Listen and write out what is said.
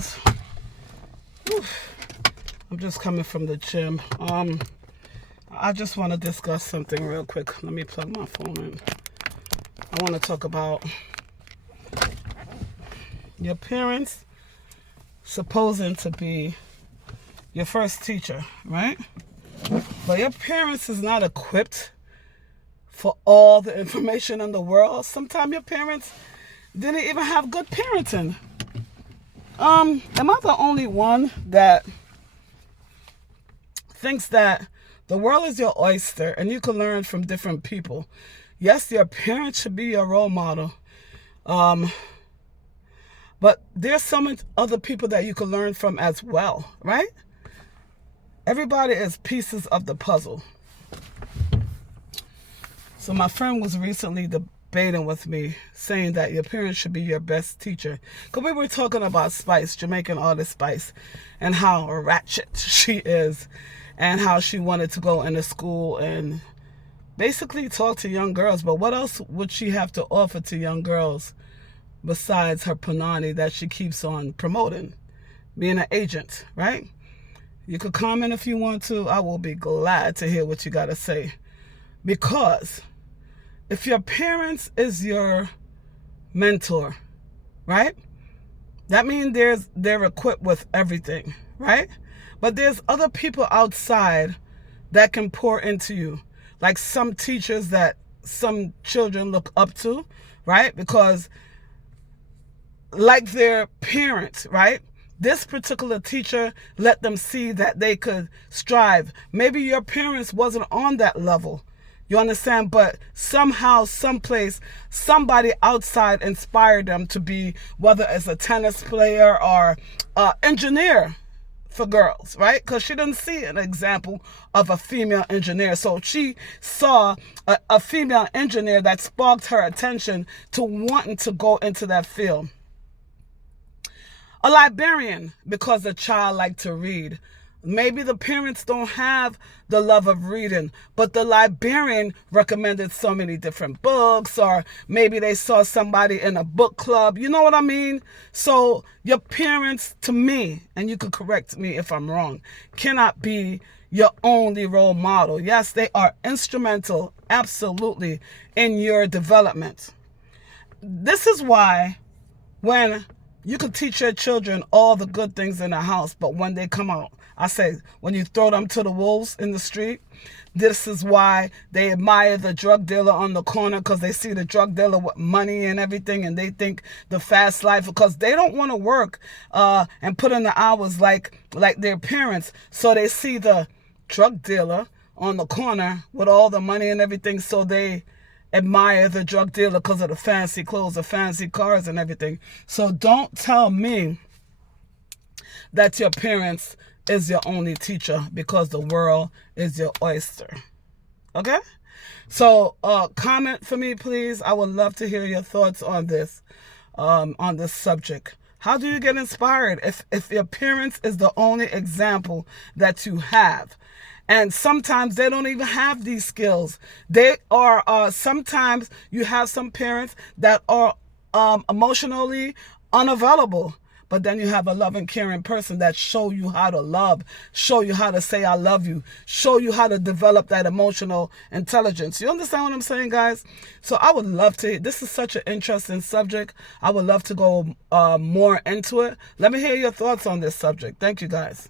guys. Whew. I'm just coming from the gym. I just want to discuss something real quick. Let me plug my phone in. I want to talk about your parents supposing to be your first teacher, right? But your parents is not equipped for all the information in the world. Sometimes your parents didn't even have good parenting. Am I the only one that thinks that the world is your oyster and you can learn from different people? Yes, your parents should be your role model. But there's so many other people that you can learn from as well, right? Everybody is pieces of the puzzle. So my friend was recently debating with me, saying that your parents should be your best teacher. Because we were talking about Spice, Jamaican artist Spice, and how ratchet she is, and how she wanted to go into school and basically talk to young girls. But what else would she have to offer to young girls besides her punani that she keeps on promoting, being an agent, right? You could comment if you want to. I will be glad to hear what you got to say. Because if your parents is your mentor, right? That means they're equipped with everything, right? But there's other people outside that can pour into you. Like some teachers that some children look up to, right? Because like their parents, right? This particular teacher let them see that they could strive. Maybe your parents wasn't on that level. You understand? But somehow, someplace, somebody outside inspired them to be, whether it's a tennis player or engineer for girls, right? Because she didn't see an example of a female engineer. So she saw a female engineer that sparked her attention to wanting to go into that field. A librarian, because the child liked to read. Maybe the parents don't have the love of reading, but the librarian recommended so many different books, or maybe they saw somebody in a book club. You know what I mean? So your parents, to me, and you could correct me if I'm wrong, cannot be your only role model. Yes, they are instrumental, absolutely, in your development. This is why when you can teach your children all the good things in the house, but when they come out, I say, when you throw them to the wolves in the street, this is why they admire the drug dealer on the corner, because they see the drug dealer with money and everything, and they think the fast life, because they don't want to work and put in the hours like their parents. So they see the drug dealer on the corner with all the money and everything, so they admire the drug dealer because of the fancy clothes, the fancy cars and everything. So don't tell me that your parents is your only teacher, because the world is your oyster. Okay? So comment for me, please. I would love to hear your thoughts on this subject. How do you get inspired if your parents is the only example that you have? And sometimes they don't even have these skills. They are, sometimes you have some parents that are emotionally unavailable. But then you have a loving, caring person that show you how to love, show you how to say I love you, show you how to develop that emotional intelligence. You understand what I'm saying, guys? So I would love to, this is such an interesting subject. I would love to go more into it. Let me hear your thoughts on this subject. Thank you, guys.